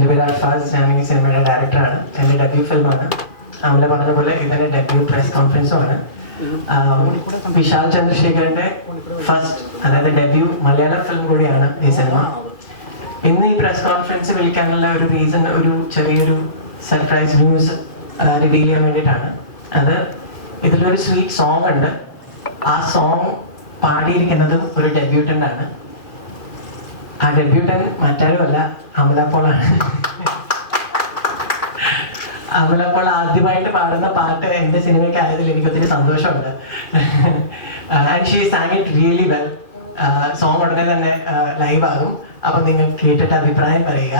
എന്റെ പേര് അൽഫാസ് ഈ സിനിമയുടെ ഡയറക്ടറാണ്. എന്റെ ഡെബ്യൂ ഫിലിമാണ്. അമല പറഞ്ഞ പോലെ ഇതിന്റെ ഡെബ്യൂ പ്രസ് കോൺഫറൻസുമാണ്. വിശാൽ ചന്ദ്രശേഖരന്റെ ഫസ്റ്റ് അതായത് ഡെബ്യൂ മലയാള ഫിലിം കൂടിയാണ് ഈ സിനിമ. ഇന്ന് ഈ പ്രസ് കോൺഫറൻസ് വിളിക്കാനുള്ള ഒരു റീസൺ ഒരു ചെറിയൊരു സർപ്രൈസ് ന്യൂസ് റിവീൽ ചെയ്യാൻ വേണ്ടിയിട്ടാണ്. അത് ഇതിലൊരു സ്വീറ്റ് സോങ് ഉണ്ട്. ആ സോങ് പാടിയിരിക്കുന്നത് ഒരു ഡെബ്യൂട്ടന്റ് ആണ് ആ ഡെബ്യൂട്ടൻ മറ്റാരുമല്ല അമല പോളാണ്. അമല പോൾ ആദ്യമായിട്ട് പാടുന്ന പാട്ട് എന്റെ സിനിമയ്ക്ക് ആയതിൽ എനിക്ക് ഒത്തിരി സന്തോഷമുണ്ട് and she sang it really well song ഉടനെ തന്നെ ലൈവ് ആകും. അപ്പം നിങ്ങൾ കേട്ടിട്ട് അഭിപ്രായം പറയുക.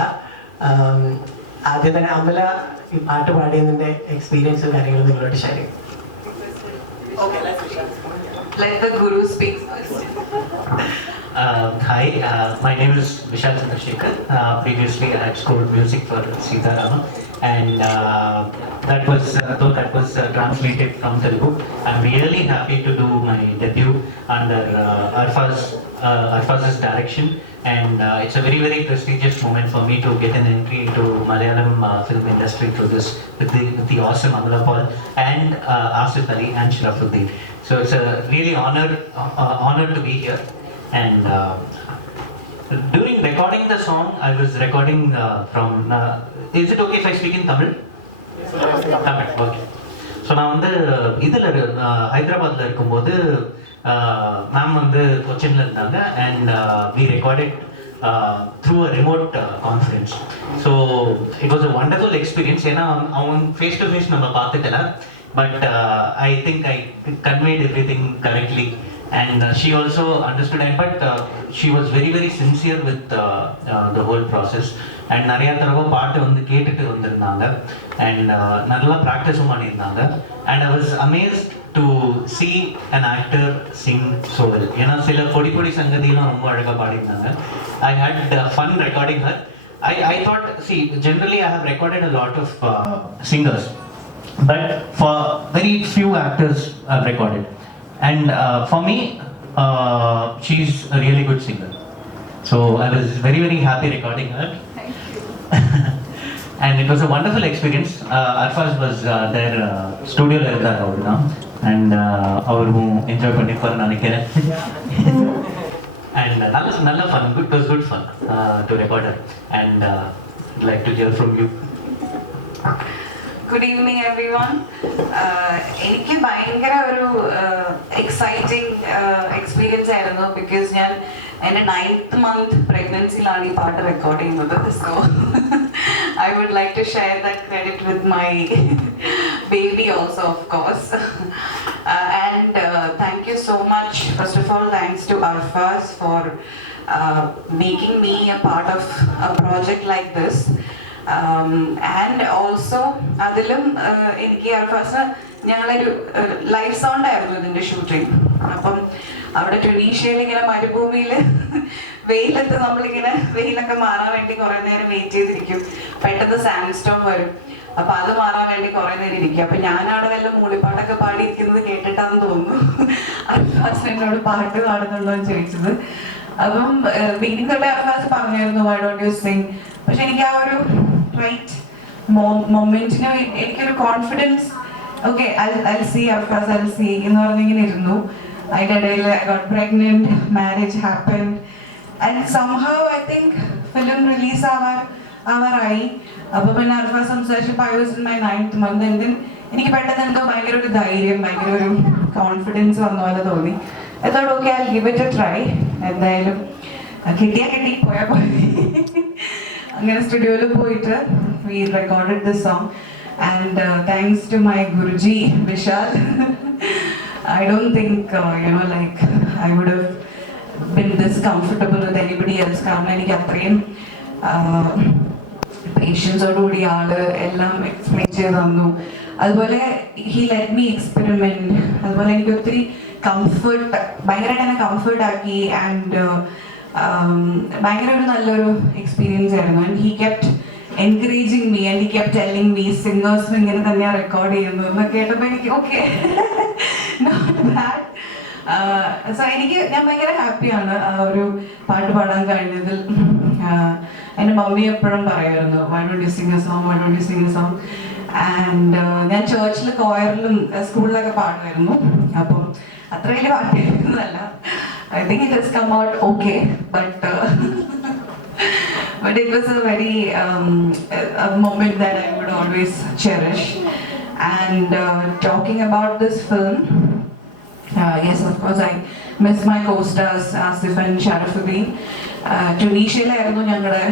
ആദ്യം തന്നെ അമല ഈ പാട്ട് പാടിയതിന്റെ എക്സ്പീരിയൻസും കാര്യങ്ങളും നിങ്ങളോട് ഷെയർ ചെയ്യും Let the guru speak first. Uh, hi, uh, my name is Vishal Chandrasekhar. Uh, previously, I had scored music for Sita and uh, that was uh, though that was uh, translated from Telugu. I'm really happy to do my debut under uh, Arfaz uh, Arfaz's direction, and uh, it's a very very prestigious moment for me to get an entry into Malayalam uh, film industry through this with the, with the awesome Amala Paul and uh, Asif Ali and Sharafuddin. So it's a really honor uh, honor to be here. And uh, during recording the song, I was recording uh, from. Uh, is it okay if I speak in Tamil? Tamil, okay. So நான் வந்து இதில் ஹைதராபாத்தில் இருக்கும்போது மேம் வந்து கொச்சின்ல இருந்தாங்க and we recorded through a remote conference so it was a wonderful experience ஏன்னா அவங்க ஃபேஸ் டு ஃபேஸ் நம்ம பார்த்துக்கல but I think I conveyed everything correctly and uh, she also understood and but uh, she was very very sincere with uh, uh, and நிறையா தடவை பாட்டு வந்து கேட்டுட்டு வந்திருந்தாங்க. And uh, நல்லா ப்ராக்டிஸும் பண்ணியிருந்தாங்க. And I was amazed to see and actor sing so ஏன்னா சில பொடி பொடி சங்கதியெலாம் ரொம்ப அழகாக பாடியிருந்தாங்க. I had fun recording her I I thought she generally I have recorded a lot of singers but for very few actors recorded And uh, for me, uh, she's a really good singer. So I was very, very happy recording her. and it was a wonderful experience. Uh, Arfaz was uh, there, uh, studio இருந்தார் அவர் தான் and அவரும் enjoy பண்ணிருப்பாரு நினைக்கிறேன் and நல்ல நல்ல fun good was good fun to record and like to hear from you Good evening everyone എനിക്ക് ഭയങ്കര ഒരു എക്സൈറ്റിംഗ് എക്സ്പീരിയൻസ് ആയിരുന്നു ബിക്കോസ് ഞാൻ എന്റെ നയൻത്ത് മന്ത് പ്രഗ്നൻസിയിലാണ് ഈ പാട്ട് റെക്കോർഡ് ചെയ്യുന്നത്. So I would like to share that credit with my baby also of course and thank you so much first of all thanks to Arfaz for making me a part of a project like this. And also അതിലും uh, എനിക്ക് അർഫാസ് ഞങ്ങളൊരു life sound ആയിരുന്നു ഇതിന്റെ shooting അപ്പം അവിടെ ട്യുണീഷ്യയിൽ ഇങ്ങനെ മരുഭൂമിയിൽ വെയിലത്ത് നമ്മളിങ്ങനെ വെയിലൊക്കെ മാറാൻ വേണ്ടി കുറെ നേരം വെയിറ്റ് ചെയ്തിരിക്കും. പെട്ടെന്ന് സാൻഡ് സ്റ്റോം വരും. അപ്പൊ അത് മാറാൻ വേണ്ടി കുറെ നേരം ഇരിക്കും. അപ്പൊ ഞാനവിടെ വല്ല മൂളിപ്പാട്ടൊക്കെ പാടിയിരിക്കുന്നത് കേട്ടിട്ടാന്ന് തോന്നുന്നു. അൽഫാസ് എന്നോട് പാട്ട് പാടുന്നുണ്ടോ എന്ന് ചോദിച്ചത്. അപ്പം ബിഗിനിങ് തൊട്ടേ അർഫാസ് പറഞ്ഞായിരുന്നു വൈ ഡോണ്ട് യു സിങ് പക്ഷെ എനിക്ക് ആ ഒരു റൈറ്റ് മൊമെന്റിന് എനിക്കൊരു confidence okay I see Arfaz I see എന്ന് പറഞ്ഞിങ്ങനെ ഇരുന്നു. അതിന്റെ ഇടയിൽ got pregnant marriage happen and somehow I think film release ആവാൻ ആവാറായി. അപ്പൊ പിന്നെ അർഫാസ് സംസാരിച്ചപ്പോൾ ഐ മൈ നയൻത്ത് മന്ത് എന്തിൻ എനിക്ക് പെട്ടെന്ന് എന്തോ ഭയങ്കര ഒരു ധൈര്യം ഭയങ്കര ഒരു കോൺഫിഡൻസ് വന്ന പോലെ തോന്നി. എത്തോട് okay I give it a try എന്തായാലും കിട്ടിയാൽ കിട്ടി പോയാൽ പോയി. അങ്ങനെ സ്റ്റുഡിയോയിൽ പോയിട്ട് we recorded this song and thanks to my guruji Vishal I don't think you know like I would been this comfortable with anybody else കാരണം എനിക്ക് അത്രയും പേഷ്യൻസോടുകൂടി ആൾ എല്ലാം എക്സ്പ്ലെയിൻ ചെയ്ത് തന്നു. അതുപോലെ ഹി ലെറ്റ് മീ എക്സ്പെരിമെന്റ് അതുപോലെ എനിക്ക് ഒത്തിരി കംഫർട്ട് ഭയങ്കരമായിട്ട് എന്നെ കംഫർട്ട് ആക്കി ആൻഡ് ഭയങ്കര ഒരു നല്ലൊരു എക്സ്പീരിയൻസ് ആയിരുന്നു. And he kept encouraging me and he kept telling me singers ഇങ്ങനെ തന്നെയാണ് റെക്കോർഡ് ചെയ്യുന്നത് എന്നൊക്കെ കേട്ടപ്പോൾ എനിക്ക് ഓക്കെ നോട്ട് ബാഡ് സോ എനിക്ക് ഞാൻ ഭയങ്കര ഹാപ്പിയാണ് ആ ഒരു പാട്ട് പാടാൻ കഴിഞ്ഞതിൽ. ആഹ് എന്റെ മമ്മി എപ്പോഴും പറയുമായിരുന്നു why don't you sing a song why don't you sing a song and ഞാൻ ചേർച്ചിൽ കോയറിലും സ്കൂളിലൊക്കെ പാടുമായിരുന്നു. അപ്പം അത്ര വലിയ പാട്ടായിരുന്നല്ല I think it has come out okay, but but it was a very um, a, moment that I would always cherish. And uh, talking about this film, uh, yes, of course, I miss my co-stars Asif and Sharafuddin. Uh, ട്യൂണീഷ്യയിലായിരുന്നു ഞങ്ങളുടെ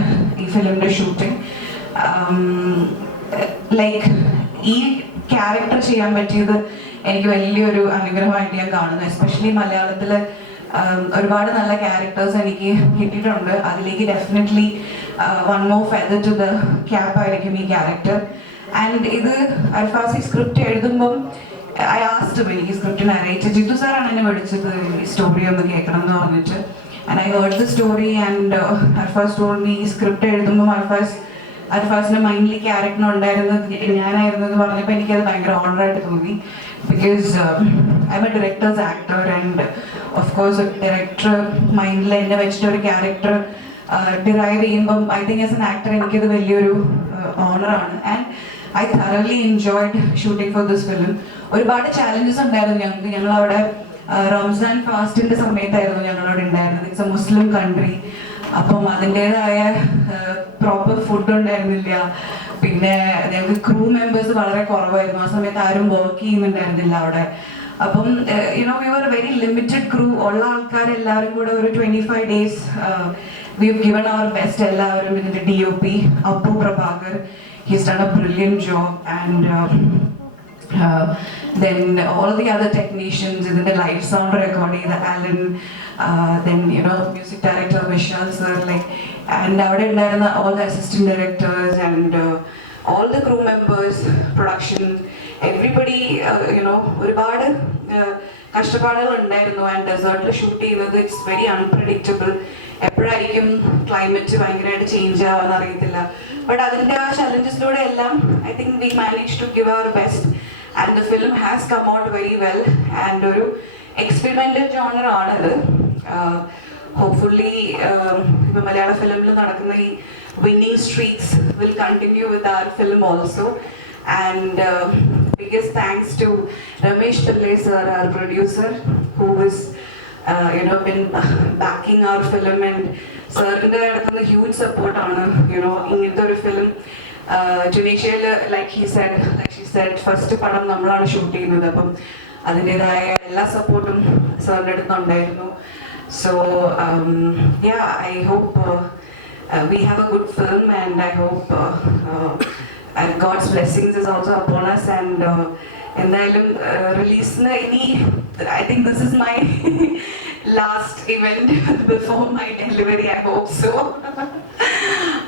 ഈ shooting. Shooting like ഈ character ചെയ്യാൻ പറ്റിയത് എനിക്ക് വലിയൊരു അനുഗ്രഹമായിട്ട് ഞാൻ കാണുന്നു എസ്പെഷ്യലി മലയാളത്തിൽ ഒരുപാട് നല്ല ക്യാരക്ടേഴ്സ് എനിക്ക് കിട്ടിയിട്ടുണ്ട്. അതിലേക്ക് definitely one more feather to the cap ആയിരിക്കും ഈ ക്യാരക്ടർ ആൻഡ് ഇത് അൽഫാസി സ്ക്രിപ്റ്റ് എഴുതുമ്പം ഐ ആസ്റ്റ് എനിക്ക് സ്ക്രിപ്റ്റ് നരേറ്റ് ജിത്തു സാറാണ് എന്നെ വിളിച്ചത് ഈ സ്റ്റോറി ഒന്ന് കേൾക്കണം എന്ന് പറഞ്ഞിട്ട്. And I heard the story and Alfaz told ഈ സ്ക്രിപ്റ്റ് എഴുതുമ്പം അൽഫാസ് അൽഫാസിന്റെ മൈൻഡിൽ ക്യാരക്ടർ ഉണ്ടായിരുന്നത് ഞാനായിരുന്നു എന്ന് പറഞ്ഞപ്പോൾ എനിക്കത് ഭയങ്കര ഓണറായിട്ട് തോന്നി. Because I'm a directors actor and of course director മൈൻഡിൽ എന്നെ വെച്ചിട്ട് ഒരു ക്യാരക്ടർ ഡിറൈവ് ചെയ്യുമ്പം I think as an actor എനിക്കത് വലിയൊരു ഓണറാണ് and I thoroughly enjoyed shooting for this film ഒരുപാട് ചാലഞ്ചസ് ഉണ്ടായിരുന്നു ഞങ്ങൾക്ക് ഞങ്ങൾ അവിടെ റംസാൻ ഫാസ്റ്റിന്റെ സമയത്തായിരുന്നു ഞങ്ങളവിടെ ഉണ്ടായിരുന്നത്. ഇറ്റ്സ് എ മുസ്ലിം കൺട്രി അപ്പം അതിന്റെതായ പ്രോപ്പർ ഫുഡ് ഉണ്ടായിരുന്നില്ല. പിന്നെ ഞങ്ങൾക്ക് ക്രൂ മെമ്പേഴ്സ് വളരെ കുറവായിരുന്നു. ആ സമയത്ത് ആരും വർക്ക് ചെയ്യുന്നുണ്ടായിരുന്നില്ല അവിടെ. അപ്പം you know we were very limited crew ഉള്ള ആൾക്കാരെല്ലാവരും കൂടെ ഒരു twenty five days given our best എല്ലാവരും. ഇതിന്റെ D O P Appu Prabhakar he's done a brilliant job and then all the other technicians ഇതിന്റെ live sound record sound recording, the you know music director Vishal sir like and അവിടെ ഉണ്ടായിരുന്ന all the assistant directors and all the crew members production everybody know, ഒരുപാട് uh, കഷ്ടപ്പാടുകൾ ഉണ്ടായിരുന്നു. And ഡെസേർട്ടിൽ shoot ചെയ്യുന്നത് it's very unpredictable എപ്പോഴായിരിക്കും climate ഭയങ്കരമായിട്ട് change ആവാന്ന് അറിയത്തില്ല. ബട്ട് അതിന്റെ ആ ചലഞ്ചസിലൂടെ എല്ലാം I think we manage to give our best and the film has come out very well and ഒരു എക്സ്പെരിമെന്റൽ ജോണർ ആണിത്. ഹോപ്പ്ഫുള്ളി ഇപ്പം മലയാള ഫിലിമിൽ നടക്കുന്ന ഈ winning streaks will continue with our film also and biggest thanks to Ramesh Pillai sir our producer who is you know been know our film and സാറിന്റെ നടക്കുന്ന huge സപ്പോർട്ടാണ് you know ഇങ്ങനത്തെ ഒരു film ടുണീഷ്യയിൽ like he said like he said first പടം നമ്മളാണ് shoot ചെയ്യുന്നത്. അപ്പം അതിന്റെതായ എല്ലാ സപ്പോർട്ടും സാറിന്റെ അടുത്ത് ഉണ്ടായിരുന്നു so yeah I hope we have a good film and I hope and God's blessings is also upon us and uh, എന്തായാലും റിലീസിന് ഇനി I think this is my last event before my delivery I hope so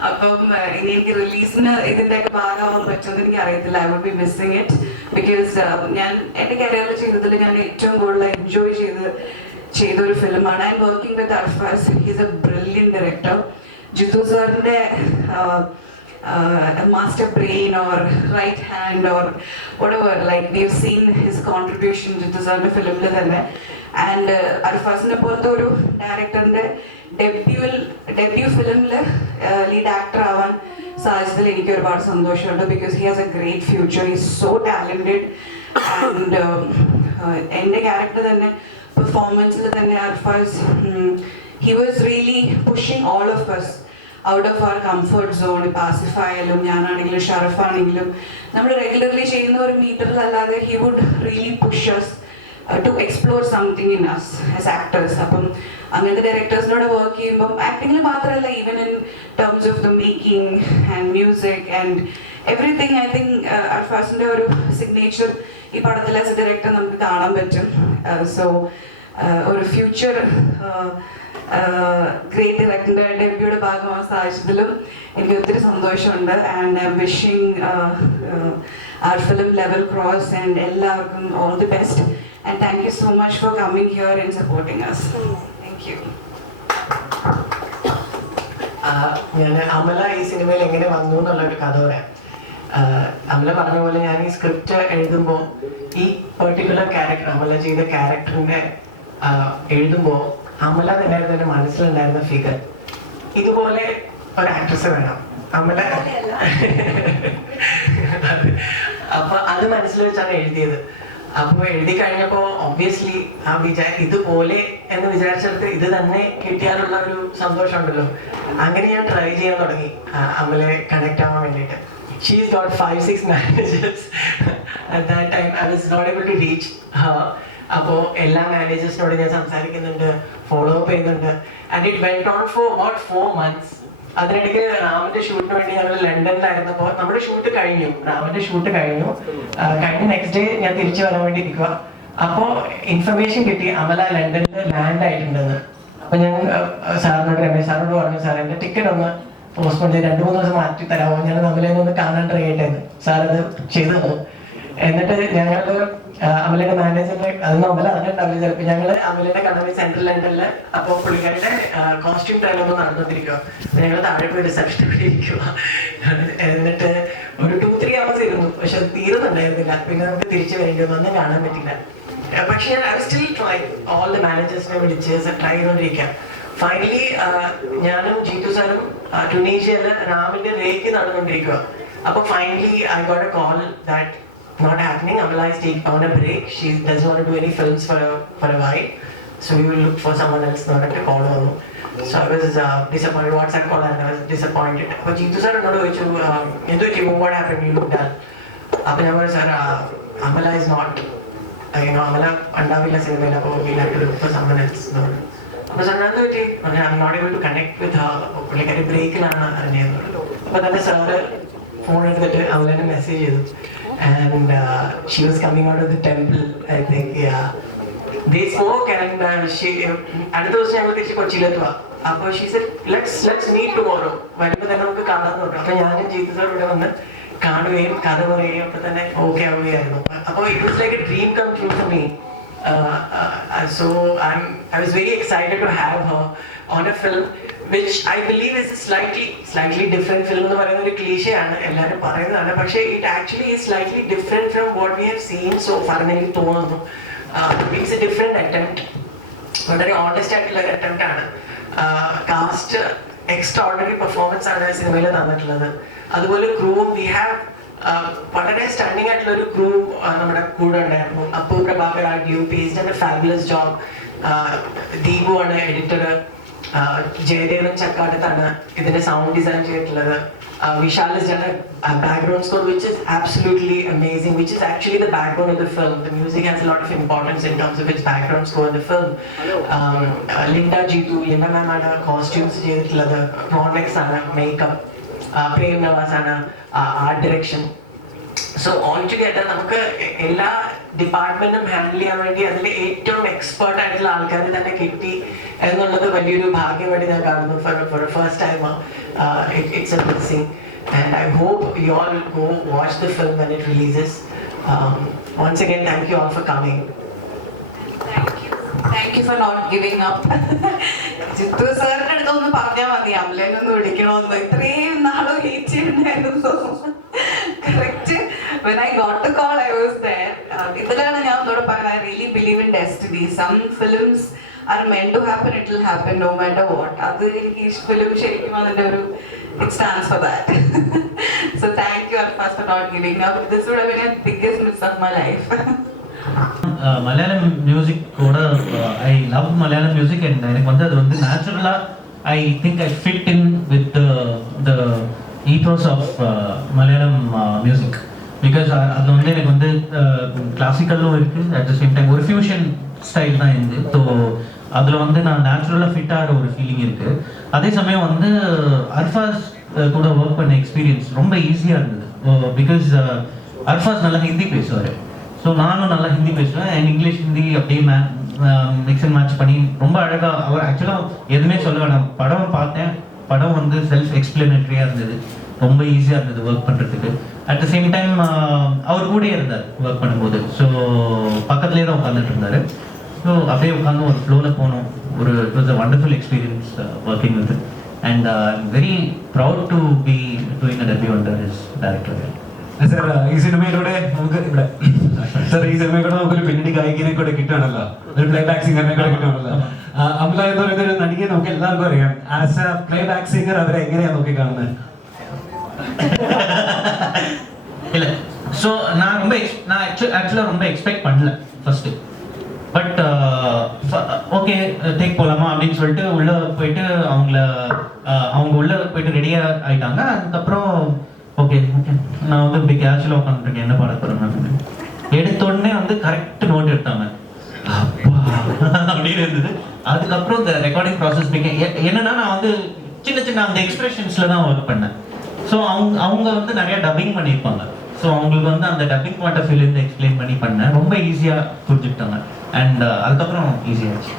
അപ്പം uh, ഇനി എനിക്ക് റിലീസിന് ഇതിന്റെ ഒക്കെ ഭാഗമാവാൻ പറ്റുമെന്ന് എനിക്ക് അറിയത്തില്ല. I would be missing it because ഞാൻ എന്റെ കരിയറിൽ ചെയ്തതിൽ ഞാൻ ഏറ്റവും കൂടുതൽ എൻജോയ് ചെയ്ത് ചെയ്ത ഒരു ഫിലിമാണ് am working with Arfaz he's a brilliant director Jeethu സാറിന്റെ master brain or right hand or whatever like Like seen his contribution contribution സാറിന്റെ ഫിലിമിൽ തന്നെ. ആൻഡ് അർഫാസിനെ പോലത്തെ ഒരു ഡയറക്ടറിന്റെ ഡെബ്യൂൽ ഡെബ്യൂ ഫിലിമിൽ ലീഡ് ആക്ടർ ആവാൻ സാധിച്ചതിൽ എനിക്ക് ഒരുപാട് സന്തോഷമുണ്ട് because he has a great future is so talented and എന്റെ ക്യാരക്ടർ തന്നെ പെർഫോമൻസിൽ തന്നെ Arfaz he was really pushing all of us out of our comfort zone ഇപ്പം ആസിഫ് ആയാലും ഞാനാണെങ്കിലും ഷറഫ് ആണെങ്കിലും നമ്മൾ റെഗുലർലി ചെയ്യുന്ന ഒരു മീറ്ററിൽ അല്ലാതെ he would really push us to explore something in us as actors അപ്പം അങ്ങനത്തെ ഡയറക്ടേഴ്സിനോട് വർക്ക് ചെയ്യുമ്പം ആക്ടിങ്ങിൽ മാത്രമല്ല even in terms of the making and music and everything I think അർഫാസിന്റെ ഒരു സിഗ്നേച്ചർ ഈ പടത്തിൽ ആസ് എ ഡയറക്ടർ നമുക്ക് കാണാൻ പറ്റും. സോ ഒരു ഫ്യൂച്ചർ ഗ്രേറ്റ് ഡയറക്ടറിന്റെ ഡെബ്യൂടെ ഭാഗമാകാൻ സാധിച്ചതിലും എനിക്ക് ഒത്തിരി സന്തോഷമുണ്ട്. And I wishing our film level cross and എല്ലാവർക്കും all the best and thank you so much for coming here and supporting us thank you ഞാൻ അമല ഈ സിനിമയിൽ എങ്ങനെ വന്നു എന്നുള്ള ഒരു കഥ പറയാം. അമല പറഞ്ഞ പോലെ ഞാൻ ഈ സ്ക്രിപ്റ്റ് എഴുതുമ്പോൾ ഈ പെർട്ടിക്കുലർ ക്യാരക്ടർ അമല ചെയ്ത ക്യാരക്ടറിന്റെ എഴുതുമ്പോൾ അമല തന്നെയായിരുന്നു എന്റെ മനസ്സിലുണ്ടായിരുന്ന ഫിഗർ ഇതുപോലെ ഒരു ആക്ട്രസ് വേണം. അമല അപ്പൊ അത് മനസ്സിൽ വെച്ചാണ് എഴുതിയത്. അപ്പൊ എഴുതി കഴിഞ്ഞപ്പോ ഒബ്വിയസ്ലി ആ വിചാ ഇതുപോലെ എന്ന് വിചാരിച്ചിടത്ത് ഇത് തന്നെ കിട്ടിയാലുള്ള ഒരു സന്തോഷം ഉണ്ടല്ലോ അങ്ങനെ ഞാൻ ട്രൈ ചെയ്യാൻ തുടങ്ങി. അമലെ കണക്ട് ആവാൻ വേണ്ടിയിട്ട്. She's got five six managers at that time I was not able to reach അപ്പോൾ എല്ലാ മാനേജേഴ്സിനോട് ഞാൻ സംസാരിക്കുന്നുണ്ട് ഫോളോ അപ്പ് ചെയ്യുന്നുണ്ട്. And it went on for what four months അതിനിടയ്ക്ക് റാമിന്റെ ഷൂട്ടിന് വേണ്ടി ഞങ്ങൾ ലണ്ടനിലായിരുന്നപ്പോൾ നമ്മുടെ ഷൂട്ട് കഴിഞ്ഞു. രാമന്റെ ഷൂട്ട് കഴിഞ്ഞു. കഴിഞ്ഞ് നെക്സ്റ്റ് ഡേ ഞാൻ തിരിച്ചു വരാൻ വേണ്ടി ഇരിക്കുക അപ്പോൾ ഇൻഫർമേഷൻ കിട്ടി. അമല ലണ്ടനിൽ ലാൻഡ് ആയിട്ടുണ്ടെന്ന്. അപ്പൊ ഞാൻ സാറിനോട് രമേശ് സാറിനോട് പറഞ്ഞു സാർ എന്റെ ടിക്കറ്റ് ഒന്ന് പോസ്റ്റ്പോൺ ചെയ്ത് രണ്ടു മൂന്ന് ദിവസം മാറ്റി തരാമോ? ഞാൻ അമലേനെ ഒന്ന് കാണാൻ ട്രൈ ചെയ്യട്ടെ സാർ അത് ചെയ്തു തന്നു. എന്നിട്ട് ഞങ്ങൾ അമലയുടെ മാനേജറിനെ അത് അമല അറിഞ്ഞിട്ടുണ്ടാവില്ല ചിലപ്പോൾ ഞങ്ങൾ അമലയുടെ കടമ സെൻട്രൽ ലണ്ടനിൽ അപ്പൊ പുള്ളിക്കാരുടെ കോസ്റ്റ്യൂം ട്രെയിൻ ഒന്ന് നടന്നിരിക്കുക ഞങ്ങൾ താഴെ പോയി റിസപ്ഷൻ ഇരിക്കുക എന്നിട്ട് ഒരു ടു ത്രീ അവേഴ്സ് ഇരുന്നു. പക്ഷെ തീരെ തീരുന്നുണ്ടായിരുന്നില്ല. പിന്നെ നമുക്ക് തിരിച്ചു വരേണ്ടതൊന്നും കാണാൻ പറ്റില്ല. പക്ഷെ I still try all the മാനേജേഴ്സിനെ വിളിച്ച് ട്രൈ ചെയ്തുകൊണ്ടിരിക്കാം ഫൈനലി ഞാനും ജീതു സാറും ടുണീഷ്യയിൽ റാമിന്റെ റേക്ക് നടന്നുകൊണ്ടിരിക്കുക അപ്പൊ finally I got a call that not happening Amala is take on a break she does not do any films for for a while so you will look for someone else എന്ന് പറഞ്ഞിട്ട് call വന്നു so I was disappointed WhatsApp call and I was disappointed അപ്പോൾ Jeethu sir എന്നോട് ചോദിച്ചു um, എന്ത് പറ്റി what happen you look down അപ്പൊ ഞാൻ പറഞ്ഞു സാർ അമല ഇസ് നോട്ട് അയ്യോ അമല ഉണ്ടാവില്ല സിനിമയിൽ അപ്പോൾ ഇപ്പോൾ സമ്മൻ എൽസ് എന്ന് പറഞ്ഞു അപ്പൊ സാർ അത് പറ്റി I am not able to connect with പുള്ളിക്കാരി ബ്രേക്കിലാണ് അറിഞ്ഞത് അപ്പൊ തന്നെ സാറ് ഫോൺ എടുത്തിട്ട് അവളെന്നെ മെസ്സേജ് ചെയ്തു And she was coming out of the temple I think they smoke and she അടുത്ത ദിവസം ഞങ്ങൾ തിരിച്ച് കൊച്ചിയിലെത്തുക അപ്പോൾ she said let's let's meet tomorrow വരുമ്പോൾ തന്നെ നമുക്ക് കാണാൻ നോക്കാം അപ്പൊ ഞാനും ജീതു സാർ ഇവിടെ വന്ന് കാണുകയും കഥ പറയുകയും ഒക്കെ തന്നെ ഓക്കെ ആവുകയായിരുന്നു. അപ്പോൾ it was like a dream come true for me uh, uh, so I'm, I was very excited to have her on a I believe is slightly slightly different film എന്ന് പറയുന്ന ഒരു ക്ലീശ എല്ലാവരും പറയുന്നതാണ്. പക്ഷേ it actually is slightly different from what we have seen so far എന്ന് എനിക്ക് തോന്നുന്നു. It's a different attempt വളരെ ഓണസ്റ്റ് ആയിട്ടുള്ള ഒരു അറ്റംപ്റ്റ് ആണ്. കാസ്റ്റ് എക്സ്ട്രാ ഓർഡിനറി പെർഫോമൻസ് ആണ് സിനിമയിൽ തന്നിട്ടുള്ളത്. അതുപോലെ ക്രൂവും വി ഹാവ് വളരെ സ്റ്റണ്ണിങ് ആയിട്ടുള്ള ഒരു ക്രൂ നമ്മുടെ കൂടെ ഉണ്ടായിരുന്നു. അപ്പു പ്രഭാകർ ആ ഡ്യൂ പേസ്റ്റ് ഫാബുലസ് ജോബ് ദീപു ആണ് എഡിറ്റർ ജയദേവൻ ചക്കാട്ടത്താണ് ഇതിന്റെ സൗണ്ട് ഡിസൈൻ ചെയ്തിട്ടുള്ളത്. വിശാല ജന background score which is absolutely amazing which is actually the background of the film the music has lot of importance in terms of it background score of the film Linda Jeethu ലിൻഡമാണ് costumes ചെയ്തിട്ടുള്ളത്. Products ആണ് makeup Prem ആണ് art direction so all together നമുക്ക് എല്ലാ ഡിപ്പാർട്ട്മെന്റും handle ചെയ്യാൻ വേണ്ടി അതിൽ ഏറ്റവും expert ആയിട്ടുള്ള ആൾക്കാർ തന്നെ കിട്ടി എന്നുള്ളത് വലിയൊരു ഭാഗ്യമായിട്ട് ഞാൻ കാണുന്നു for first time it's a and I hope you all go watch the film when it releases once again thank you all for coming thank you for not giving up Jithu സാറിന്റെ അടുത്ത് ഒന്ന് പറഞ്ഞാൽ മതി. അമലേനൊന്ന് വിളിക്കണമെന്ന് ഇത്രയും നാളും ഹീറ്റ് ചെയ്യണ്ടായിരുന്നു correct when I got call I was there ഇതിലാണ് ഞാൻ ഒന്നുകൂടെ പറയുന്നത് I really believe in destiny some films are meant to happen it will happen no matter what അത് എനിക്ക് ഈ ഫിലിം ശരിക്കും അതിന്റെ ഒരു it stands for that so thank you first for not giving up this would have been biggest miss of my life Uh, Malayalam music கூட I love Malayalam music and எனக்கு வந்து அது வந்து நேச்சுரலாக I think I fit in with the ethos of Malayalam music because அது வந்து எனக்கு வந்து கிளாசிக்கலும் இருக்குது அட் த சேம் டைம் ஒரு ஃபியூஷன் ஸ்டைல் தான் இருந்து ஸோ அதில் வந்து நான் நேச்சுரலாக ஃபிட் ஆகிற ஒரு ஃபீலிங் இருக்குது அதே சமயம் வந்து அர்ஃபாஸ் கூட ஒர்க் பண்ண எக்ஸ்பீரியன்ஸ் ரொம்ப ஈஸியாக இருந்தது. பிகாஸ் அர்ஃபாஸ் நல்லா ஹிந்தி பேசுவார். ஸோ நானும் நல்லா ஹிந்தி பேசுவேன். அண்ட் இங்கிலீஷ் ஹிந்தி அப்படியே மே மிக்ஸ் அண்ட் மேட்ச் பண்ணி ரொம்ப அழகாக அவர் ஆக்சுவலாக எதுவுமே சொல்ல வேணாம். படம் பார்த்தேன். படம் வந்து செல்ஃப் எக்ஸ்பிளனேட்டரியாக இருந்தது. ரொம்ப ஈஸியாக இருந்தது ஒர்க் பண்ணுறதுக்கு அட் த சேம் டைம் அவர் கூடயே இருந்தார் ஒர்க் பண்ணும்போது ஸோ பக்கத்துலேயே தான் உட்காந்துட்டு இருந்தார் ஸோ அப்படியே உட்காந்து ஒரு ஃப்ளோவில் போனோம் ஒரு it was a wonderful experience working with and I am very proud to be doing a debut under his director sir ഈ സിനിമയിലൂടെ നമുക്ക് ഇവിടെ സാർ ഈ സിനിമയിലൂടെ നമുക്കൊരു പിന്നണി ഗായികനെ കൂടെ കിട്ടുകയാണല്ലോ ഒരു പ്ലേ ബാക്ക് സിംഗറിനെ കൂടെ കിട്ടുകയാണല്ലോ ആ, അമല എന്ന് പറയുന്ന ഒരു നടിയെ നമുക്ക് എല്ലാവർക്കും അറിയാം as a playback singer അവരെ എങ്ങനെയാ നോക്കി കാണുന്നത് இல்ல. ஸோ நான் ரொம்ப நான் ஆக்சுவல் ஆக்சுவலாக ரொம்ப எக்ஸ்பெக்ட் பண்ணல ஃபர்ஸ்ட் பட் ஓகே டேக் போகலாமா அப்படின்னு சொல்லிட்டு உள்ள போயிட்டு அவங்கள uh, அவங்க உள்ள போயிட்டு ரெடியாக ஆயிட்டாங்க. அதுக்கப்புறம் ஓகே ஓகே நான் வந்து இப்படி கேஷுவலாக உட்காந்துருக்கேன் என்ன பாட போகிறேன் அப்படின்னு எடுத்த உடனே வந்து கரெக்ட் நோட் எடுத்தாங்க. அப்படின்னு இருந்தது. அதுக்கப்புறம் இந்த ரெக்கார்டிங் ப்ராசஸ் என்னன்னா நான் வந்து சின்ன சின்ன அந்த எக்ஸ்பிரஷன்ஸ்ல தான் ஒர்க் பண்ணேன். ஸோ அவங்க அவங்க வந்து நிறைய டப்பிங் பண்ணியிருப்பாங்க ஸோ அவங்களுக்கு வந்து அந்த டப்பிங் பாயிண்ட் ஆஃப் வியூலேருந்து எக்ஸ்பிளைன் பண்ணி பண்ணேன் ரொம்ப ஈஸியாக புரிஞ்சுக்கிட்டாங்க அண்ட் அதுக்கப்புறம் ஈஸியாகிடுச்சு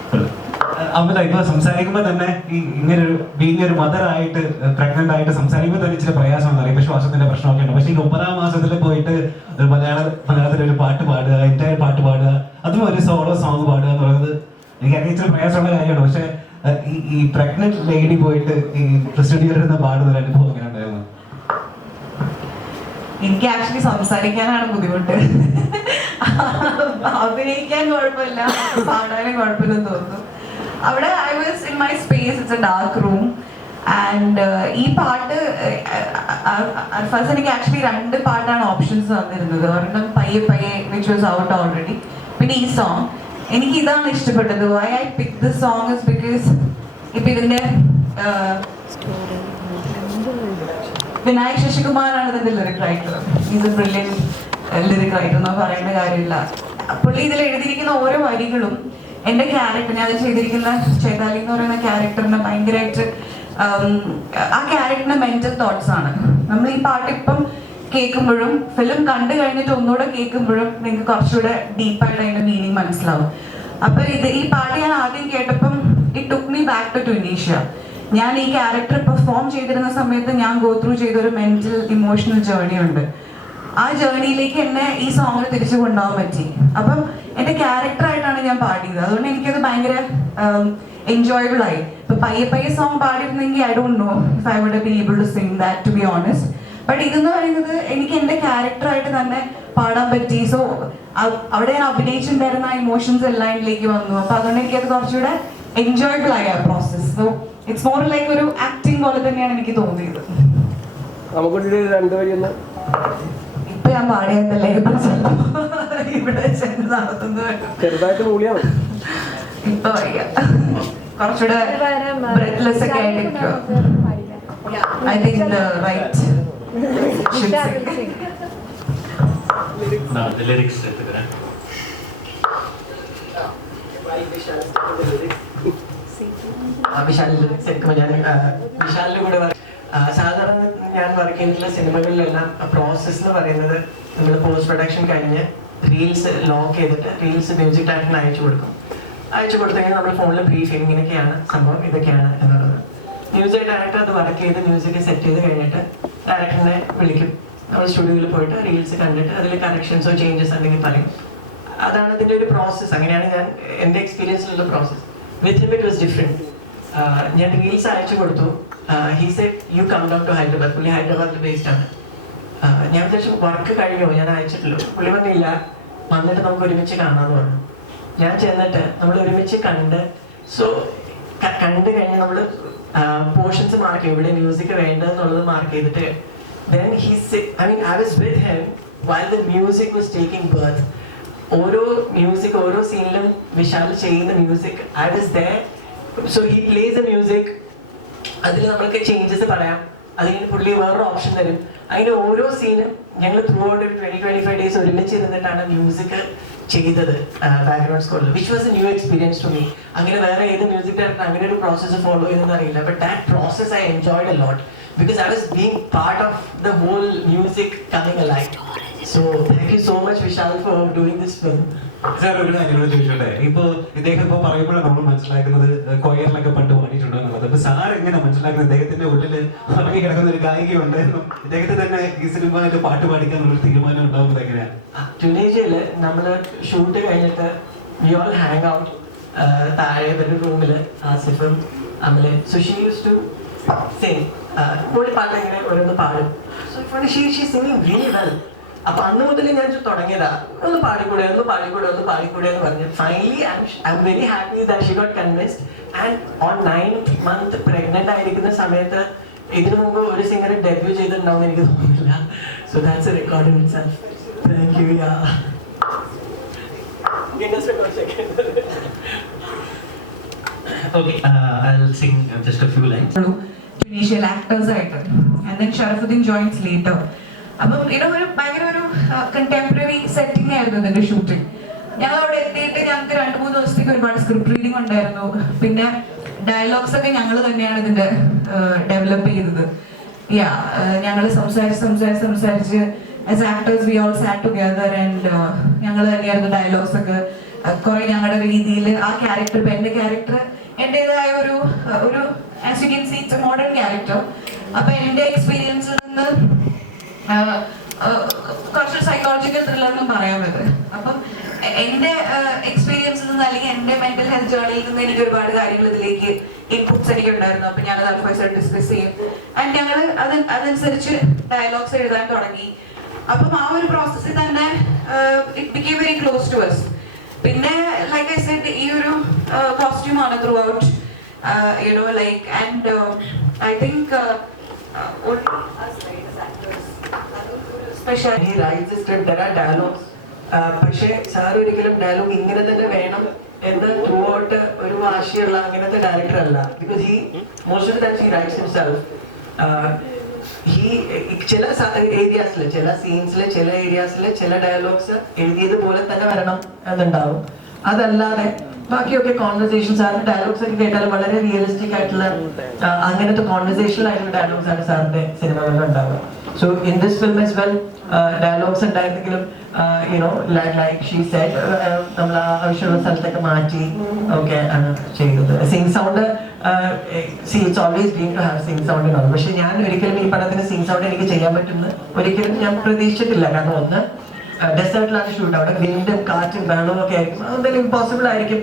അമല ഇപ്പൊ സംസാരിക്കുമ്പോ തന്നെ ഈ ഇങ്ങനെ ഒരു ബീങ് ഒരു മദർ ആയിട്ട് പ്രഗ്നന്റ് ആയിട്ട് സംസാരിക്കുമ്പോൾ തന്നെ ഇച്ചിരി പ്രയാസം അറിയാം ഇപ്പൊ ശ്വാസത്തിന്റെ പ്രശ്നമൊക്കെ ഉണ്ട് പക്ഷെ ഈ ഒമ്പതാം മാസത്തിൽ പോയിട്ട് ഒരു മലയാള മലയാളത്തിൽ ഒരു പാട്ട് പാടുക എൻ്റെ പാട്ട് പാടുക അതും ഒരു സോളോ സോങ് പാടുക എന്ന് പറയുന്നത് എനിക്കറിയാം ഇച്ചിരി പ്രയാസമുള്ള കാര്യമാണ് പക്ഷെ ഏഹ്, ഈ ഈ പ്രഗ്നന്റ് ലേഡി പോയിട്ട് ഈ സ്റ്റുഡിയോയിൽ നിന്ന് പാടുന്ന ഒരു അനുഭവം എങ്ങനെ ഉണ്ടായിരുന്നു എനിക്ക് ആക്ച്വലി സംസാരിക്കാനാണ് ബുദ്ധിമുട്ട്. അഭിനയിക്കാൻ കുഴപ്പമില്ല. പാടാനും കുഴപ്പമില്ലെന്ന് തോന്നുന്നു. അവിടെ I was in my space it's a dark room and ഈ പാട്ട് ഫസ്റ്റ് എനിക്ക് ആക്ച്വലി രണ്ട് പാട്ടാണ് ഓപ്ഷൻസ് തന്നിരുന്നത്. ഒരെണ്ണം പയ്യെ പയ്യെ വിച്ച് വാസ് ഔട്ട് ഓൾറെഡി പിന്നെ ഈ സോങ് എനിക്ക് ഇതാണ് ഇഷ്ടപ്പെട്ടത്. Why I pick this song is because ഇപ്പൊ ഇതിന്റെ uh, വിനായക് ശശികുമാറാണ് ഇതിന്റെ lyric writer is a brilliant lyric writer എന്ന് പറയേണ്ട കാര്യമില്ല. പുള്ളി ഇതിൽ എഴുതിയിരിക്കുന്ന ഓരോ വരികളും എന്റെ ക്യാരക്ടർ ഞാൻ ചെയ്തിരിക്കുന്ന ചേതാലി എന്ന് പറയുന്ന ക്യാരക്ടറിന് ഭയങ്കരമായിട്ട് ആ ക്യാരക്ടറിന്റെ മെന്റൽ തോട്ട്സ് ആണ്. നമ്മൾ ഈ പാട്ട് ഇപ്പം കേൾക്കുമ്പോഴും ഫിലിം കണ്ടു കഴിഞ്ഞിട്ട് ഒന്നുകൂടെ കേൾക്കുമ്പോഴും നിങ്ങൾക്ക് കുറച്ചുകൂടെ ഡീപ്പായിട്ട് അതിന്റെ മീനിങ് മനസ്സിലാവും. അപ്പൊ ഇത് ഈ പാട്ട് ഞാൻ ആദ്യം കേട്ടപ്പം it took me back to Tunisia ഞാൻ ഈ ക്യാരക്ടർ പെർഫോം ചെയ്തിരുന്ന സമയത്ത് ഞാൻ ഗോ ത്രൂ ചെയ്ത ഒരു മെന്റൽ ഇമോഷണൽ ജേർണി ഉണ്ട്. ആ ജേർണിയിലേക്ക് എന്നെ ഈ സോങ്ങിൽ തിരിച്ചു കൊണ്ടുപോകാൻ പറ്റി. അപ്പം എന്റെ ക്യാരക്ടറായിട്ടാണ് ഞാൻ പാടിയത്. അതുകൊണ്ട് എനിക്കത് ഭയങ്കര എൻജോയബിൾ ആയി. ഇപ്പൊ പയ്യെ പയ്യെ song പാടിയിരുന്നെങ്കിൽ I don't know if I would be able to sing that to be honest but ഇതെന്ന് പറയുന്നത് എനിക്ക് എന്റെ ക്യാരക്ടറായിട്ട് തന്നെ പാടാൻ പറ്റി. സോ അവിടെ ഞാൻ അഭിനയിച്ചിട്ടുണ്ടായിരുന്ന ഇമോഷൻസ് എല്ലാം ഇതിലേക്ക് വന്നു. അപ്പൊ അതുകൊണ്ട് എനിക്കത് കുറച്ചുകൂടെ എൻജോയബിൾ ആയി ആ process so it's more like ഒരു ആക്ടിങ് പോലെ തന്നെയാണ് എനിക്ക് തോന്നിയത്. നമുക്ക് രണ്ടുപേരും ഇപ്പൊ ഞാൻ പാടിയതല്ലേ? ഇവിടെ ചെന്ന് നടത്തുന്നത്. ഇപ്പൊ വയ്യ. കുറച്ചുകൂടെ ബ്രെത്ത്ലെസ് ഒക്കെ ആയിരിക്കും I think right lyrics lyrics വിശാലിന്റെ സിനിമ ഞാൻ കൂടെ സാധാരണ ഞാൻ വർക്ക് ചെയ്തിട്ടുള്ള സിനിമകളിലെല്ലാം പ്രോസസ്സ് എന്ന് പറയുന്നത് നമ്മൾ പോസ്റ്റ് പ്രൊഡക്ഷൻ കഴിഞ്ഞ് റീൽസ് ലോക്ക് ചെയ്തിട്ട് റീൽസ് മ്യൂസിക് ഡയറക്ടറിന് അയച്ചു കൊടുക്കും. അയച്ചു കൊടുത്തു കഴിഞ്ഞാൽ നമ്മൾ ഫോണിൽ ബ്രീഫ് ഇങ്ങനെയൊക്കെയാണ് സംഭവം ഇതൊക്കെയാണ് എന്നുള്ളത്. മ്യൂസിക് ഡയറക്ടർ അത് വർക്ക് ചെയ്ത് മ്യൂസിക് സെറ്റ് ചെയ്ത് കഴിഞ്ഞിട്ട് ഡയറക്ടറിനെ വിളിക്കും. നമ്മൾ സ്റ്റുഡിയോയിൽ പോയിട്ട് റീൽസ് കണ്ടിട്ട് അതിൽ കറക്ഷൻസോ ചേഞ്ചസ് അല്ലെങ്കിൽ പറയും. അതാണ് അതിന്റെ ഒരു പ്രോസസ്സ് അങ്ങനെയാണ് ഞാൻ എന്റെ എക്സ്പീരിയൻസിലുള്ള process with it was different ഞാൻ റീൽസ് അയച്ചു കൊടുത്തു. He you come down to Hyderabad പുള്ളി ഹൈദരാബാദിൽ ബേസ്ഡ് ആണ്. ഞാൻ വിചാരിച്ചു വർക്ക് കഴിഞ്ഞോ? ഞാൻ അയച്ചിട്ടുള്ളൂ പുള്ളി പറഞ്ഞില്ല. വന്നിട്ട് നമുക്ക് ഒരുമിച്ച് കാണാമെന്ന് പറഞ്ഞു. ഞാൻ ചെന്നിട്ട് നമ്മൾ ഒരുമിച്ച് കണ്ട് സോ കണ്ട് കഴിഞ്ഞ് നമ്മൾ പോർഷൻസ് മാർക്ക് ചെയ്യും ഇവിടെ മ്യൂസിക് വേണ്ടതെന്നുള്ളത് മാർക്ക് ചെയ്തിട്ട് then he I mean I was with him him the music was taking birth. ഓരോ മ്യൂസിക് ഓരോ സീനിലും വിശാൽ ചെയ്യുന്ന music I was they so he plays a music അതിൽ നമ്മൾക്ക് ചേഞ്ചസ് പറയാം. അതിന് പുള്ളി വേറൊരു ഓപ്ഷൻ തരും. അങ്ങനെ ഓരോ സീനും ഞങ്ങൾ ത്രൂ ഔട്ട് ഒരു ട്വന്റി ട്വന്റി ഫൈവ് ഡേയ്സ് ഒരുമിച്ച് ഇരുന്നിട്ടാണ് മ്യൂസിക് ചെയ്തത് background സ്കോറിൽ which was a new experience to me അങ്ങനെ വേറെ ഏത് മ്യൂസിക് ഡയറക്ടർ അങ്ങനെ ഒരു പ്രോസസ്സ് ഫോളോ ചെയ്തെന്ന് അറിയില്ല. But that process I enjoyed a lot because I was being part of the whole music coming a life so thank you so much Vishal for doing this film sir ഒരു കാര്യം കൂടെ ചോദിച്ചോട്ടെ? ഇപ്പൊ ഇദ്ദേഹം ഇപ്പൊ പറയുമ്പോഴാണ് നമ്മൾ മനസ്സിലാക്കുന്നത് കൊയറിലൊക്കെ പണ്ട് പാടിയിട്ടുണ്ട് എന്നുള്ളത്. അപ്പൊ സാർ എങ്ങനെ മനസ്സിലാക്കുന്നത്? ഇദ്ദേഹത്തിന്റെ ഉള്ളിൽ ഉറങ്ങി കിടക്കുന്ന ഒരു ഗായികയുണ്ട് എന്നും ഇദ്ദേഹത്തെ തന്നെ ഈ സിനിമയിൽ പാട്ട് പാടിക്കാനുള്ള ഒരു തീരുമാനം ഉണ്ടാവുന്നത് എങ്ങനെയാണ്? നമ്മൾ ഷൂട്ട് കഴിഞ്ഞിട്ട് വി ഓൾ ഹാങ് ഔട്ട് താഴെ റൂമിൽ ആസിഫും Amala. Sushi use to sing പാട്ട് ഇങ്ങനെ ഓരോന്ന് പാടും. So she she singing very well അപ്പൊ അന്ന് മുതൽ ഞാൻ തുടങ്ങിയതാ. ഒന്ന് പാടിക്കൂടെ ഒന്ന് പാടിക്കൂടെ ഒന്ന് പാടിക്കൂടെ എന്ന് പറഞ്ഞു. Finally I am very happy that she got convinced and on nine month pregnant ആയിരിക്കുന്ന സമയത്ത് ഇതിനു മുമ്പ് ഒരു സിംഗർ ഡെബ്യൂ ചെയ്തിട്ടുണ്ടാവും എനിക്ക് തോന്നുന്നില്ല. So that's a record in self thank you yeah Guinness record second Okay, uh, I'll sing just a few lines. അപ്പം ഇത് ഒരു ഭയങ്കര ഒരു കണ്ടംപററി സെറ്റിംഗ് ആയിരുന്നു ഇതിന്റെ ഷൂട്ടിംഗ് ഞങ്ങൾ അവിടെ എത്തിയിട്ട് ഞങ്ങൾക്ക് രണ്ട് മൂന്ന് ദിവസത്തേക്ക് ഒരുപാട് സ്ക്രിപ്റ്റ് റീഡിംഗ് ഉണ്ടായിരുന്നു. പിന്നെ ഡയലോഗ്സ് ഒക്കെ ഞങ്ങൾ തന്നെയാണ് ഇതിന്റെ ഡെവലപ്പ് ചെയ്തത്. യാ ഞങ്ങൾ സംസാരിച്ച് സംസാരിച്ച് സംസാരിച്ച് as actors we all sat together and ഞങ്ങൾ തന്നെയായിരുന്നു ഡയലോഗ്സ് ഒക്കെ കുറെ ഞങ്ങളുടെ രീതിയിൽ ആ ക്യാരക്ടർ ഇപ്പൊ എന്റെ ക്യാരക്ടർ എന്റേതായ ഒരു ഒരു മോഡേൺ ക്യാരക്ടർ അപ്പൊ എന്റെ എക്സ്പീരിയൻസിൽ നിന്ന് കുറച്ച് സൈക്കോളജിക്കൽ ത്രില്ലർ എന്നും പറയാൻ പറ്റും അപ്പം എന്റെ എക്സ്പീരിയൻസിൽ നിന്ന് അല്ലെങ്കിൽ എന്റെ മെന്റൽ ഹെൽത്ത് ജേർണിയിൽ നിന്ന് എനിക്ക് ഒരുപാട് കാര്യങ്ങൾ ഇതിലേക്ക് ഇൻപുട്സ് എനിക്ക് ഉണ്ടായിരുന്നു അപ്പൊ ഞാനത് അഡ്വൈസർ ഡിസ്കസ് ചെയ്യും. ആൻഡ് ഞങ്ങൾ അത് അതനുസരിച്ച് ഡയലോഗ്സ് എഴുതാൻ തുടങ്ങി. അപ്പം ആ ഒരു പ്രോസസ്സിൽ തന്നെ it became very close to us പിന്നെ ലൈക്ക് ഐ സെഡ് ഈ ഒരു കോസ്റ്റ്യൂം ആണ് throughout you know like and I think special he പക്ഷേ സാർ ഒരിക്കലും ഡയലോഗ് ഇങ്ങനെ തന്നെ വേണം എന്ന് ത്രൂ ഔട്ട് ഒരു വാശിയുള്ള അങ്ങനത്തെ ഡയറക്ടർ അല്ല. Because he most of the times he writes he ചില ഏരിയാസിൽ ചില സീൻസിൽ ചില ഏരിയാസിൽ ചില ഡയലോഗ്സ് എഴുതിയത് പോലെ തന്നെ വരണം എന്നുണ്ടാവും. അതല്ലാതെ ബാക്കിയൊക്കെ കോൺവെർസേഷൻ സാറിന്റെ ഡയലോഗ്സ് ഒക്കെ കേട്ടാൽ വളരെ റിയലിസ്റ്റിക് ആയിട്ടുള്ള അങ്ങനത്തെ കോൺവെർസേഷണൽ ആയിട്ടുള്ള ഡയലോഗ്സ് ആണ് സാറിന്റെ സിനിമകളിൽ ഉണ്ടാവുക. So in this film as well dialogues ഉണ്ടായിരുന്നെങ്കിലും you know like she said നമ്മൾ ആവശ്യമുള്ള സ്ഥലത്തൊക്കെ മാറ്റി ഒക്കെ ആണ് ചെയ്തത് sync sound see it's always been to have sync sound ഉണ്ടാവും പക്ഷെ ഞാൻ ഒരിക്കലും ഈ പടത്തിന് സിംഗ് സൗണ്ട് എനിക്ക് ചെയ്യാൻ പറ്റുമെന്ന് ഒരിക്കലും ഞാൻ പ്രതീക്ഷിച്ചിട്ടില്ല. കാരണം ഒന്ന് ഡെസേർട്ടിലാണ് ഷൂട്ട് അവിടെ വീണ്ടും കാറ്റും വെള്ളവും ഒക്കെ ആയിരിക്കും. അതെന്തായാലും ഇമ്പോസിബിൾ ആയിരിക്കും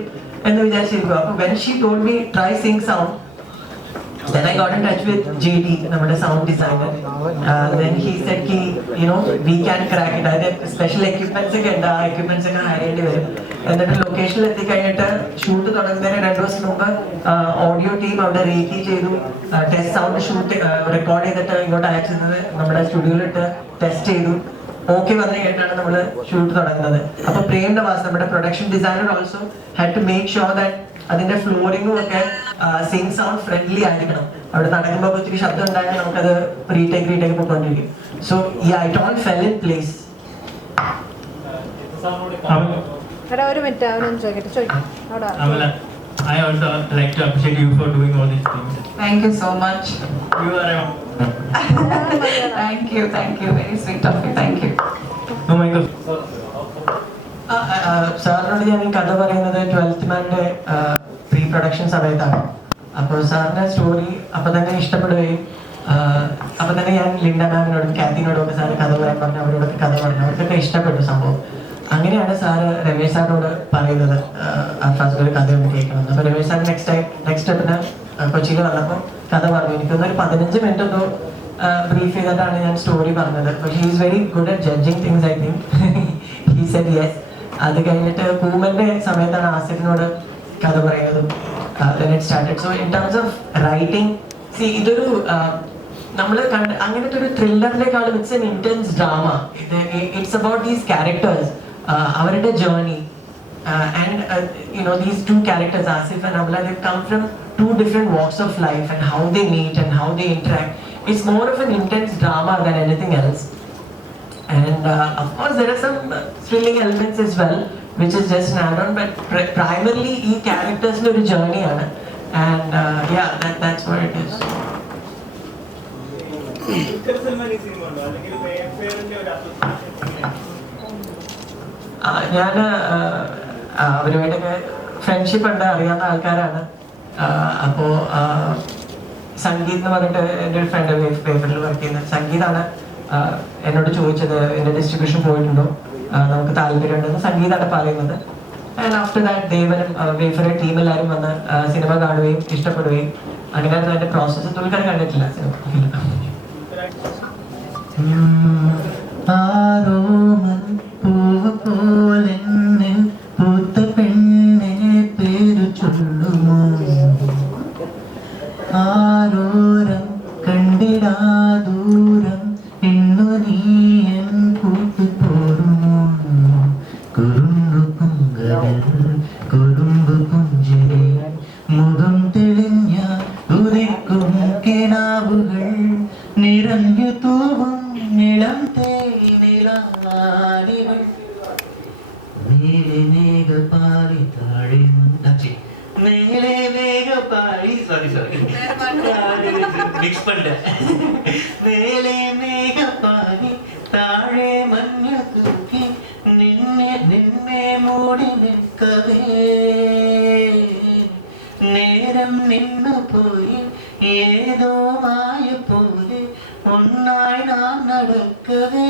എന്ന് വിചാരിച്ചിരിക്കും. അപ്പൊ when she told me try sync sound Then I got in touch with JD, നമ്മുടെ sound designer. Uh, then he said, ki, you know, we can crack it. അതായത് സ്പെഷ്യൽ എക്യുപ്മെന്റ്സ് ഒക്കെ ഉണ്ട്. ആ എക്യുപ്മെന്റ്സ് ഒക്കെ ഹയർ ചെയ്യേണ്ടി വരും. എന്നിട്ട് ലൊക്കേഷനിൽ എത്തിക്കഴിഞ്ഞിട്ട് ഷൂട്ട് തുടങ്ങുന്നതിന് രണ്ടു ദിവസം മുമ്പ് ഓഡിയോ ടീം അവിടെ റേറ്റി ചെയ്തു. ടെസ്റ്റ് സൗണ്ട് ഷൂട്ട് റെക്കോർഡ് ചെയ്തിട്ട് ഇങ്ങോട്ട് അയച്ചത് നമ്മുടെ സ്റ്റുഡിയോയിലിട്ട് ടെസ്റ്റ് ചെയ്തു. ഓക്കെ വന്നു കഴിഞ്ഞിട്ടാണ് നമ്മൾ ഷൂട്ട് തുടങ്ങുന്നത്. അപ്പൊ പ്രേം നവാസ് നമ്മുടെ production designer also had to make sure that അതിന്റെ ഫ്ലോറിംഗും ഒക്കെ സിംഗ് സൗണ്ട് ഫ്രണ്ട്ലി ആയിരിക്കണം അവിടെ നടക്കുമ്പോൾ ഒത്തിരി ശബ്ദം ഉണ്ടായാൽ നമുക്കത് റീടേക്ക് റീടേക്ക് പോയിക്കൊണ്ടിരിക്കും സോ ഈ I don't fell in place എടാ ഒരു മിനിറ്റ് അവനൊന്ന് ചോദിക്കട്ടെ ചോദിക്കാം അവിടെ I also like to appreciate you for doing all these things. Thank you so much You are a thank you, thank you. Very sweet of you Thank you. Oh my God. സാറിനോട് ഞാൻ ഈ കഥ പറയുന്നത് twelfth മാന്റെ production സമയത്താണ്. അപ്പോൾ സാറിന്റെ story അപ്പൊ തന്നെ ഇഷ്ടപ്പെടുകയും അപ്പം തന്നെ ഞാൻ ലിൻഡ മാമിനോടും കാത്തിനോടും ഒക്കെ സാറ് കഥ പറയാൻ പറഞ്ഞു അവരോടൊക്കെ കഥ പറഞ്ഞു അവർക്കൊക്കെ ഇഷ്ടപ്പെട്ടു സംഭവം. അങ്ങനെയാണ് സാറ് രമേശ് സാറിനോട് പറയുന്നത് ഫസ്റ്റ് ഒരു കഥ ഒന്ന് കേൾക്കണം. അപ്പൊ Ramesh sir next time next സ്റ്റെപ്പിന് കൊച്ചിയിൽ വന്നപ്പോൾ കഥ പറഞ്ഞു. എനിക്കൊന്നൊരു പതിനഞ്ച് മിനിറ്റ് എന്തോ ബ്രീഫ് ചെയ്തിട്ടാണ് ഞാൻ സ്റ്റോറി പറഞ്ഞത്. പക്ഷേ is very good at judging things I think he said yes അത് കഴിഞ്ഞിട്ട് പൂമന്റെ സമയത്താണ് ആസിഫിനോട് കഥ പറയുന്നതും started so in terms of writing see ഇതൊരു നമ്മൾ കണ്ട് അങ്ങനത്തെ ഒരു ത്രില്ലറിനേക്കാളും ഇറ്റ്സ് എൻ ഇന്റൻസ് ഡ്രാമ ഇത് ഇറ്റ്സ് അബൌട്ട് ദീസ് ക്യാരക്ടേഴ്സ് അവരുടെ journey and you know these two characters Asif and Amala they come from two different walks of life and how they meet and how they interact it's more of an intense drama than anything else And uh, of course, there are some uh, thrilling elements as is just add on but primarily, ഈ characters ഒരു ജേർണിയാണ് and yeah that's yeah, it is ഞാൻ അവരുമായിട്ടൊക്കെ friendship ഉണ്ട് അറിയാവുന്ന ആൾക്കാരാണ്. അപ്പോൾ സംഗീത് എന്ന് പറഞ്ഞിട്ട് എന്റെ ഒരു ഫ്രണ്ട് പേപ്പറിൽ വർക്ക് ചെയ്യുന്ന സംഗീതാണ് എന്നോട് ചോദിച്ചത് എന്റെ ഡിസ്ട്രിബ്യൂഷൻ പോയിട്ടുണ്ടോ? നമുക്ക് താല്പര്യമുണ്ടെന്ന് സംഗീതാണ് പറയുന്നത്. ആൻഡ് ആഫ്റ്റർ ദാറ്റ് ദേവനും വേഫറെ ടീം എല്ലാവരും വന്ന് സിനിമ കാണുകയും ഇഷ്ടപ്പെടുകയും അങ്ങനെ അതിന്റെ പ്രോസസ്സ് തുൽക്കാൻ കണ്ടിട്ടില്ല സിനിമ തേനിലാടികൾ മേലെ മേഘപാളി താഴെ മുണ്ടാച്ചി മേലെ മേഘപാളി സോറി സോറി മിക്സ് പണ്ട. മേലെ മേഘപാളി താഴെ മഞ്ഞ തൂക്കി നിന്നെ നിന്നെ മൂടി നിൽക്കവേ. നേരം നിന്നു പോയി ഏതോ മായ പോലെ ഒന്നായി നാം നടക്കവേ. നദിയെന്നോളങ്ങൾ